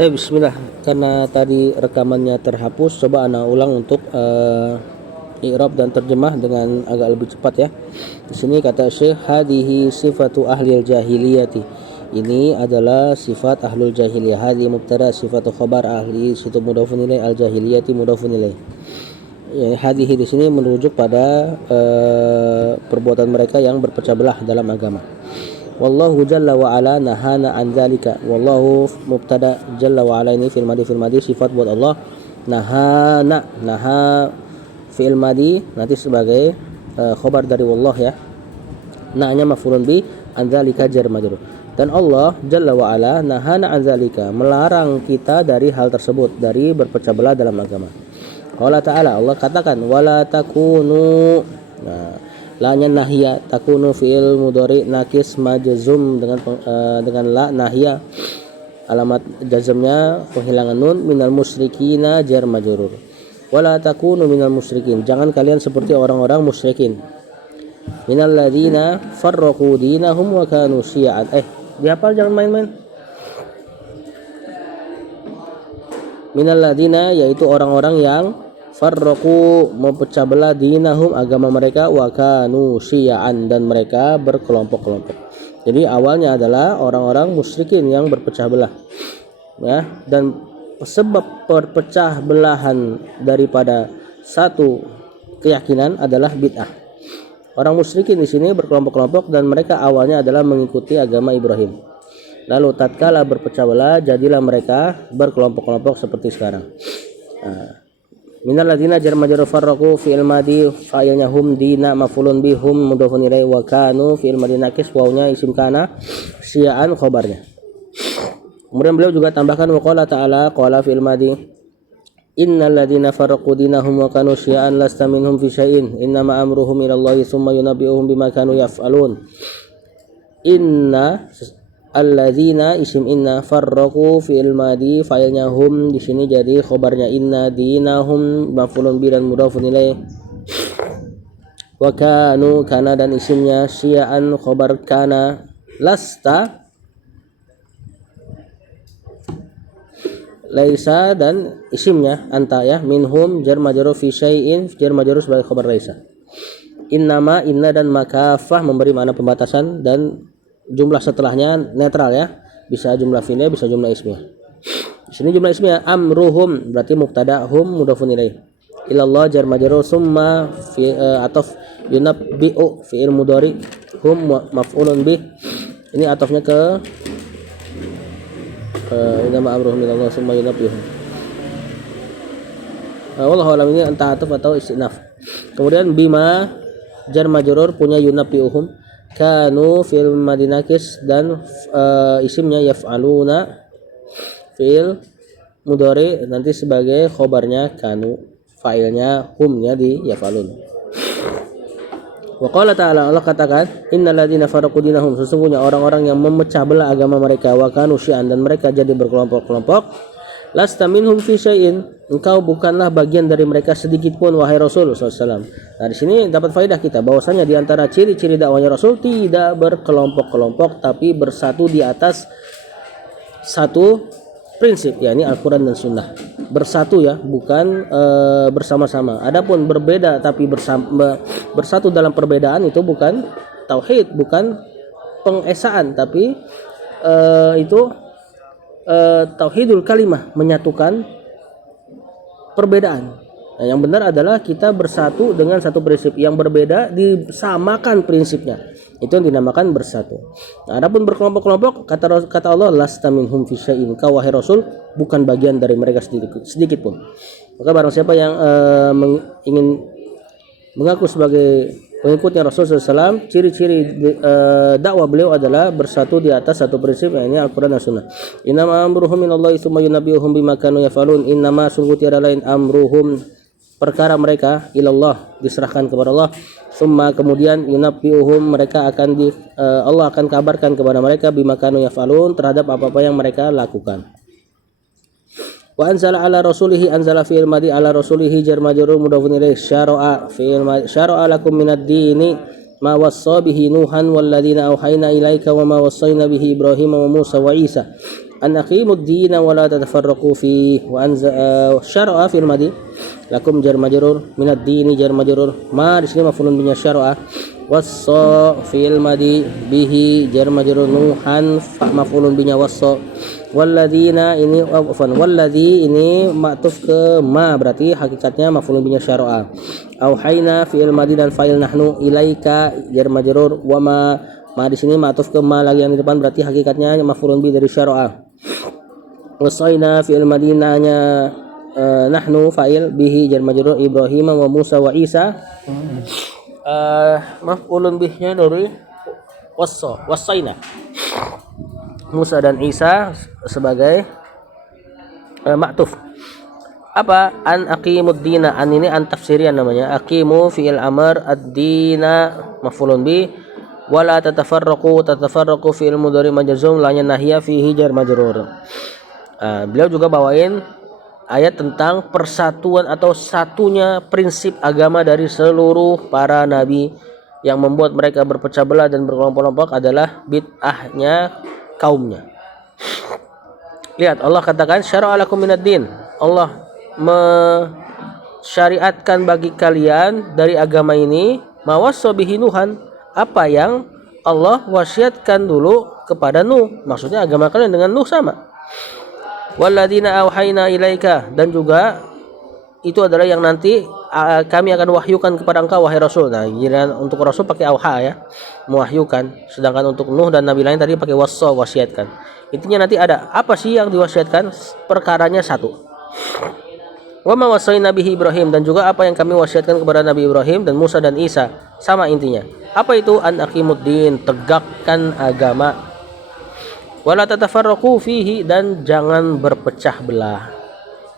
Bismillah. Karena tadi rekamannya terhapus, coba ana ulang untuk i'rab dan terjemah dengan agak lebih cepat ya. Di sini kata Syekh, hadihi sifatu ahlil jahiliyati. Ini adalah sifat ahlul jahiliyah. Hadi mubtada, sifatu khabar, ahli situ mudhafun ilaih, al jahiliyati mudhafun ilaih. Ya, hadihi di sini merujuk pada perbuatan mereka yang berpecah belah dalam agama. Wallahu jalla wa ala nahana an dzalika. Wallahu mubtada, jalla wa ala ini fi'il madi sifat buat Allah. Naha fi'il madi nanti sebagai khabar dari wallah ya. Na'nya maf'ulun bi, an dzalika jar majrur. Dan Allah jalla wa ala nahana an dzalika, melarang kita dari hal tersebut, dari berpecah belah dalam agama. Allah Ta'ala, Allah katakan wala takunu. Nah, la-nya nahya, takunu fi'il mudhari nakis majzum dengan la nahya, alamat jazmnya penghilangan nun, minal musyrikina jar majrur. Wala takunu minal musyrikin, jangan kalian seperti orang-orang musyrikin. Minal ladzina farraqu dinahum wa kanu syi'an. Dihafal, jangan main-main. Minal ladzina, yaitu orang-orang yang farraqu, memecah belah, dinahum, agama mereka, wa kanu syi'an, dan mereka berkelompok-kelompok. Jadi awalnya adalah orang-orang musyrikin yang berpecah belah ya, dan sebab perpecah belahan daripada satu keyakinan adalah bid'ah. Orang musyrikin di sini berkelompok-kelompok dan mereka awalnya adalah mengikuti agama Ibrahim. Lalu tatkala berpecah belah, jadilah mereka berkelompok-kelompok seperti sekarang. Minal ladzina jar majrur farraqu fi'il madi, fa'ilnya hum, dina maf'ulun bi, hum mudhafun ilaih, wa kanu fi'il madi nakis, wawnya isim kana, syi'an khabarnya. Kemudian beliau juga tambahkan wa qala ta'ala, qala fi'il madi, innal ladzina farraqu dinahum wa kanu syi'an lasta minhum fi syai'in innama amruhum ila Allahi tsumma yunabbi'uhum bima kanu yaf'alun. Inna alladzina isim inna, farraqu fi'il madi, fa'ilnya hum, di sini jadi khabarnya inna, dinahum maf'ulun bi dan mudhafun ilaih, wa kanu kana dan isimnya, syi'an khabar kana, lasta laisa dan isimnya anta ya, minhum jar majrur fi syai'in, jar majrur sebagai khabar laisa. Innama, inna dan makafah memberi makna pembatasan dan jumlah setelahnya netral ya, bisa jumlah fi'liyah, bisa jumlah ismiyah. Di sini jumlah ismiyah amruhum berarti mubtada, hum mudhafun ilaih, ilallah jar majrur, summa fi ataf yunabbi'u fi'il mudhari, hum maf'ulun bih, ini atafnya ke inama amruhum ilallah summa yunabbi'uhum. Wallahu a'lam, ini entah ataf atau istinaf. Kemudian bima jar majrur punya yunabbi'uhum, kanu fi'il madinakis dan isimnya yaf'aluna fi'il mudhari nanti sebagai khobarnya kanu, fa'ilnya humnya di yaf'alun. Wa qala ta'ala, Allah katakan innal ladzina farraqu dinahum, sesungguhnya orang-orang yang memecah belah agama mereka, wa kanu syi'an, dan mereka jadi berkelompok-kelompok, lasta minhum fi syai'in, engkau bukanlah bagian dari mereka sedikit pun wahai Rasul SAW. Nah, di sini dapat faedah kita bahwasanya di antara ciri-ciri dakwahnya Rasul tidak berkelompok-kelompok tapi bersatu di atas satu prinsip, yakni Al-Qur'an dan Sunnah. Bersatu ya, bukan bersama-sama. Adapun berbeda tapi bersatu dalam perbedaan itu bukan tauhid, bukan pengesaan, tapi itu tauhidul kalimah, menyatukan perbedaan. Nah, yang benar adalah kita bersatu dengan satu prinsip, yang berbeda disamakan prinsipnya. Itu yang dinamakan bersatu. Nah, adapun berkelompok-kelompok, kata Allah, lasta minhum fi syai'in, kau wahai Rasul bukan bagian dari mereka sedikit pun. Maka barang siapa yang ingin mengaku sebagai pengikutnya Rasulullah SAW, ciri-ciri dakwah beliau adalah bersatu di atas satu prinsip, ini Al-Quran dan Sunnah. Innama amruhum minallahi tsumma yunabbi'uhum bima kanu yaf'alun. Innama, sungguh tiada lain, amruhum perkara mereka, ilallah diserahkan kepada Allah, tsumma kemudian yunabbi'uhum mereka akan Allah akan kabarkan kepada mereka bima kanu yaf'alun, terhadap apa-apa yang mereka lakukan. Wa anzala ala rasulihi, anzala fi'il madi, ala rasulihi jar majrur mudhafun ilaih, syara'a fi'il madi, syara'a lakum minad dini ma wassa bihi Nuhan walladzina auhayna ilaika wa ma wassayna bihi Ibrahim wa Musa wa Isa. an aqimud dina wa la tatafarraqu fi wa syara'a fil madi lakum jar majrur min ad-dini jar majrur ma di sini maf'ulun bihi syara'a wassa fil madi bihi jar majrur nuhan fa maf'ulun bihi wassa walladzina ini walladzi ini ma'tuf ke ma berarti hakikatnya maf'ulun bihi syara'a auhayna fi'il madi dan fa'il nahnu ilaika jar majrur wa ma di sini ma'tuf ke ma lagi yang di depan berarti hakikatnya maf'ulun bihi dari syara'a wasaina fi'il madinahnya nahnu fa'il bihi jar majrur Ibrahim wa Musa wa Isa maf'ulun bihnya dari wasaina Musa dan Isa sebagai ma'tuf. Apa an aqimud dina, an ini an tafsirian namanya. Aqimu fi'il amr, ad-dina maf'ulun bi, wala tatafarraqu fi'il mudhari majzum la nahya fihi jar majrur. Beliau juga bawain ayat tentang persatuan atau satunya prinsip agama dari seluruh para nabi. Yang membuat mereka berpecah belah dan berkelompok-kelompok adalah bid'ahnya kaumnya. Lihat, Allah katakan syara'a lakum minad din. Allah mensyariatkan bagi kalian dari agama ini mawassa bihi Nuhan, apa yang Allah wasiatkan dulu kepada Nuh. Maksudnya agama kalian dengan Nuh sama. Walladzina auhayna ilaika, dan juga itu adalah yang nanti kami akan wahyukan kepada engkau wahai Rasul. Nah, untuk Rasul pakai auha ya, mewahyukan. Sedangkan untuk Nuh dan nabi lain tadi pakai wassa, wasiatkan. Intinya nanti ada apa sih yang diwasiatkan? Perkaranya satu. Wa ma wasaina bihi Ibrahim, dan juga apa yang kami wasiatkan kepada Nabi Ibrahim dan Musa dan Isa. Sama intinya. Apa itu? An aqimuddin, tegakkan agama. Wala tatafarraqu fihi, dan jangan berpecah belah.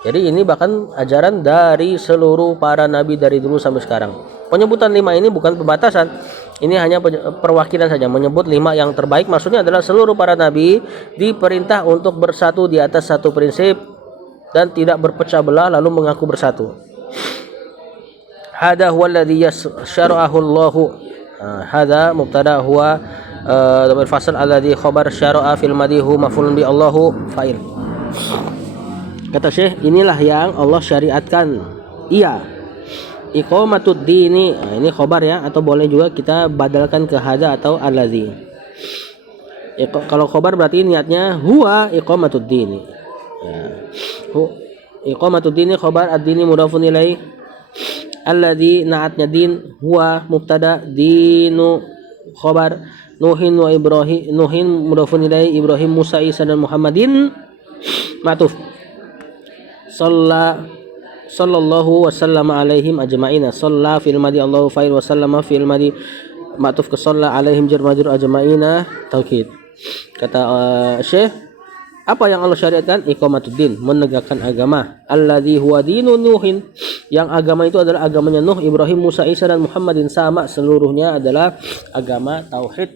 Jadi ini bahkan ajaran dari seluruh para nabi dari dulu sampai sekarang. Penyebutan 5 ini bukan pembatasan. Ini hanya perwakilan saja, menyebut 5 yang terbaik. Maksudnya adalah seluruh para nabi diperintah untuk bersatu di atas satu prinsip dan tidak berpecah belah lalu mengaku bersatu. Hada huwa alladhi syara'ahu Allahu. Hada mubtada huwa dhamir fasl alladhi khabar syara'a fil madihu maf'ulun bi Allahu fa'il. Kata Syekh, inilah yang Allah syariatkan. Iya. Iqamatud dini. Nah, ini khabar ya, atau boleh juga kita badalkan ke hada atau alladzi. Kalau khabar berarti niatnya huwa iqamatud dini. Ya. Iqamatud dini khabar, ad-dini mudhafun ilaih. Alladzi naatnya din, huwa mubtada, dinu khabar, Nuhin wa Ibrahim, Nuhin mudhafun ilaih, Ibrahim, Musa, Isa dan Muhammadin ma'tuf. Sallallahu wasallam alaihim ajma'ina. Shalla fil madi Allahu fa'il wa sallama fil madi ma'tuf ke shalla alaihim jar majrur ajma'ina taukid. Kata Syekh, apa yang Allah syariatkan? Iqamatuddin, menegakkan agama. Alladzi huwa dinu Nuhin, yang agama itu adalah agamanya Nuh, Ibrahim, Musa, Isa dan Muhammadin, sama seluruhnya adalah agama tauhid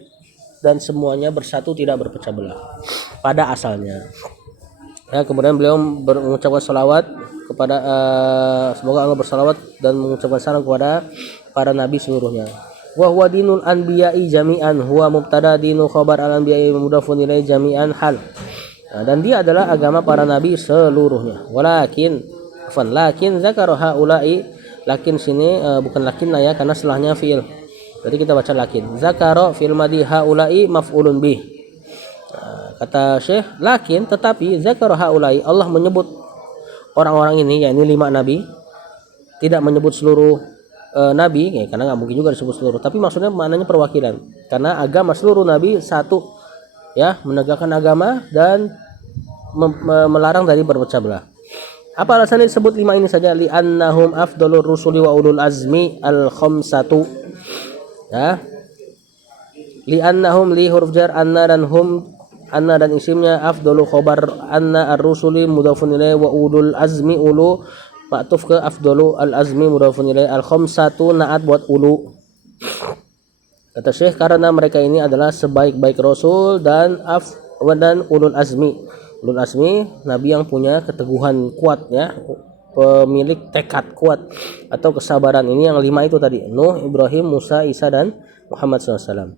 dan semuanya bersatu tidak berpecah belah pada asalnya. Ya, kemudian beliau mengucapkan salawat kepada semoga Allah bersalawat dan mengucapkan salam kepada para nabi seluruhnya. Wa huwa dinul anbiya'i jami'an, huwa mubtada, dinu khabar, al anbiya'i mudhafun ilaihi jami'an hal. Nah, dan dia adalah agama para nabi seluruhnya. Lakin zakara haula'i, lakin sini bukan lakin lah ya, karena setelahnya fi'il. Jadi kita baca lakin. Zakara fil madi haula'i maf'ulun bih. Kata Syekh, lakin tetapi zakara haulai, Allah menyebut orang-orang ini, yakni 5 nabi, tidak menyebut seluruh nabi ya, karena nggak mungkin juga disebut seluruh, tapi maksudnya maknanya perwakilan, karena agama seluruh nabi satu ya, menegakkan agama dan melarang dari berpecah belah. Apa alasannya disebut 5 ini saja? Li annahum afdalur rusuli wa ulul azmi al khamsatu ya, li annahum, li huruf jar, anna dan hum, anna dan isimnya, afdalu khabar anna ar-rusuli mudhafun ilaih, wa ulul azmi ulu ma'tuf ke afdalu, al-azmi mudhafun ilaih, al-khamsatu naat buat ulu. Kata Syekh, karena mereka ini adalah sebaik-baik rasul dan ulul azmi. Ulul azmi nabi yang punya keteguhan kuat ya, pemilik tekad kuat atau kesabaran. Ini yang 5 itu tadi, Nuh, Ibrahim, Musa, Isa dan Muhammad SAW.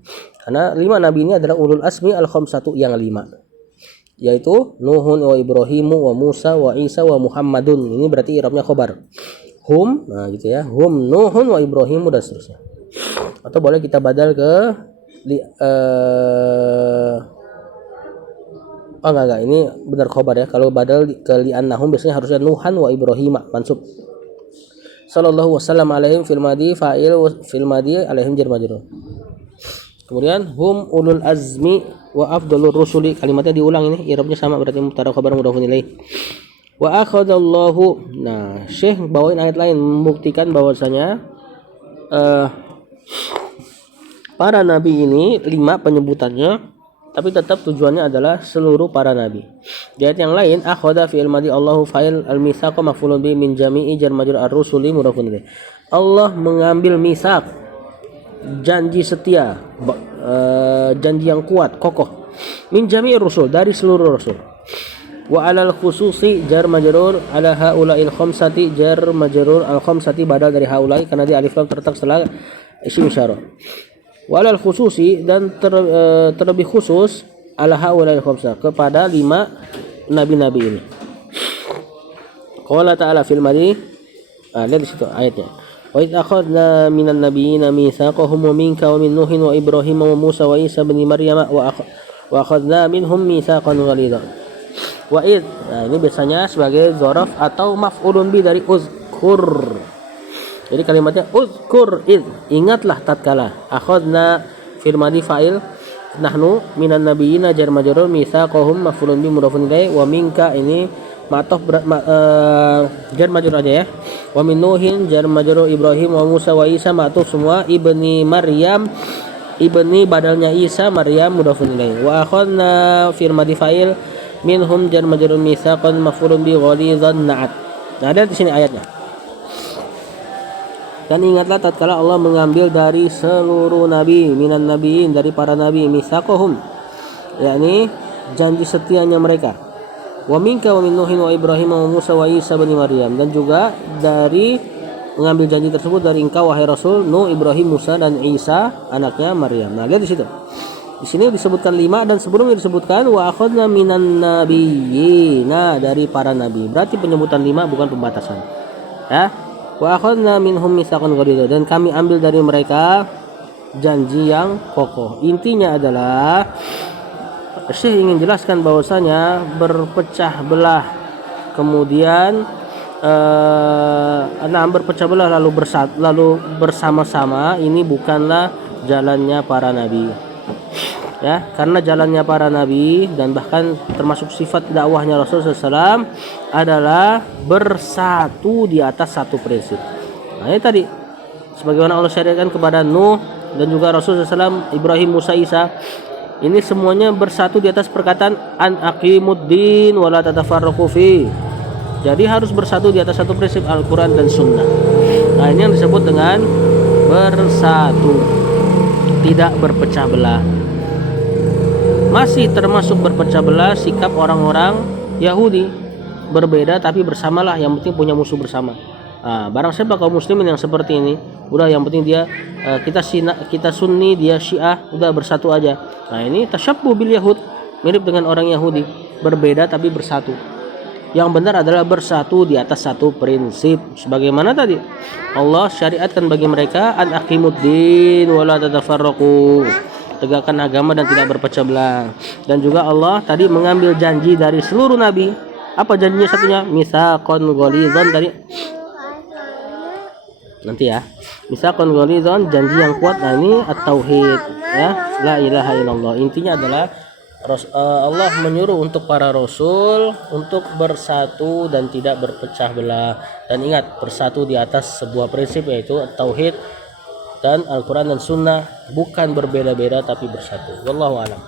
Karena 5 nabi ini adalah ulul asmi al-khamsatu, yang 5. yaitu Nuhun wa Ibrahimu wa Musa wa Isa wa Muhammadun. Ini berarti i'rabnya khobar. Hum, nah gitu ya. Hum Nuhun wa Ibrahimu dan seterusnya. Atau boleh kita badal ke enggak, ini benar khobar ya. Kalau badal ke li'annahum biasanya harusnya Nuhan wa Ibrahima mansub. Sallallahu wasallam alaihim fil madi fa'il fil madi alaihim jar majrur. Kemudian hum ulul azmi wa afdalur rusuli, kalimatnya diulang ini, i'rabnya sama berarti mubtada khabar mudhafun ilaih. Wa akhadallahu. Nah, Syekh bawain ayat lain membuktikan bahwasanya para nabi ini 5 penyebutannya, tapi tetap tujuannya adalah seluruh para nabi. Di ayat yang lain akhadha fi'il madi Allahu fa'il al-mitsaq maf'ulun bi min jami'i jar majrur ar-rusuli mudhafun ilaih. Allah mengambil misak, janji setia, janji yang kuat, kokoh. Min jami'ir rusul, dari seluruh rasul. Wa alal khususi jar majrur ala haula'il khamsati jar majrur al khamsati badal dari haula'i karena di alif lam terletak setelah isim isyarah. Wa alal khususi dan terlebih khusus ala haula'il khamsah kepada 5 nabi-nabi ini. Qala ta'ala fil madi, lihat di situ ayatnya. Wa idz akhadna minan nabiyyina mitsaqahum wa minka wa min Nuhin wa Ibrahim wa Musa wa Isa bin Maryam wa akhadna minhum mitsaqan ghalidha. Wa id, nah ini biasanya sebagai dzaraf atau maf'ulun bi dari uzkur. Jadi kalimatnya uzkur id, ingatlah tatkala. Akhadna fil madi fa'il nahnu minan nabiyyina jar majrur mitsaqahum maf'ulun bi mudhafun ilaih wa minka ini ma'tuf jar majrur aja ya. Wa min Nuhin jar majrur Ibrahim wa Musa wa Isa ma'tuf semua ibni Maryam, ibni badalnya Isa, Maryam mudhafun ilaih. Wa akhadna fil madi fa'il minhum jar majrur mitsaqan maf'ulun bi ghalidhan na'at. Nah, ada di sini ayatnya. Dan ingatlah tatkala Allah mengambil dari seluruh nabi, minan nabiin, dari para nabi, mitsaqahum, yakni janji setianya mereka. Wa minka wa min Nuhin wa Ibrahim wa Musa wa Isa bin Maryam, dan juga dari mengambil janji tersebut dari engkau wahai Rasul, Nuh, Ibrahim, Musa dan Isa anaknya Maryam. Nah, lihat di situ. Di sini disebutkan 5 dan sebelumnya disebutkan wa akhadna minan nabiyyina, dari para nabi. Berarti penyebutan 5 bukan pembatasan. Ya. Wa akhadna minhum mitsaqan ghalidha, dan kami ambil dari mereka janji yang kokoh. Intinya adalah Syekh ingin jelaskan bahwasanya berpecah belah kemudian berpecah belah lalu bersama-sama ini bukanlah jalannya para nabi. Ya, karena jalannya para nabi dan bahkan termasuk sifat dakwahnya Rasulullah SAW adalah bersatu di atas satu prinsip. Nah, ini tadi sebagaimana Allah syariatkan kepada Nuh dan juga Rasulullah SAW, Ibrahim, Musa, Isa, ini semuanya bersatu di atas perkataan an aqimuddin wa la tatafarraqu fi. Jadi harus bersatu di atas satu prinsip Al-Quran dan Sunnah. Nah, ini yang disebut dengan bersatu, tidak berpecah belah. Masih termasuk berpecah belah sikap orang-orang Yahudi, berbeda tapi bersamalah, yang penting punya musuh bersama. Nah, barang siapa kaum muslimin yang seperti ini, udah yang penting dia kita Sunni, dia Syiah, udah bersatu aja. Nah, ini tasyabbuh bil Yahud, mirip dengan orang Yahudi, berbeda tapi bersatu. Yang benar adalah bersatu di atas satu prinsip. Sebagaimana tadi Allah syariatkan bagi mereka an aqimuddin wa la tatafarraqu, tegakkan agama dan tidak berpecah belah. Dan juga Allah tadi mengambil janji dari seluruh nabi. Apa janjinya satunya? Mitsaqan ghalidhan, tadi nanti ya. Mitsaqan ghalidhan, janji yang kuat. Nah, ini at-tauhid ya, la ilaha illallah. Intinya adalah Allah menyuruh untuk para rasul untuk bersatu dan tidak berpecah belah. Dan ingat, bersatu di atas sebuah prinsip, yaitu tauhid dan Al-Quran dan Sunnah, bukan berbeda-beda tapi bersatu. Wallahu a'lam.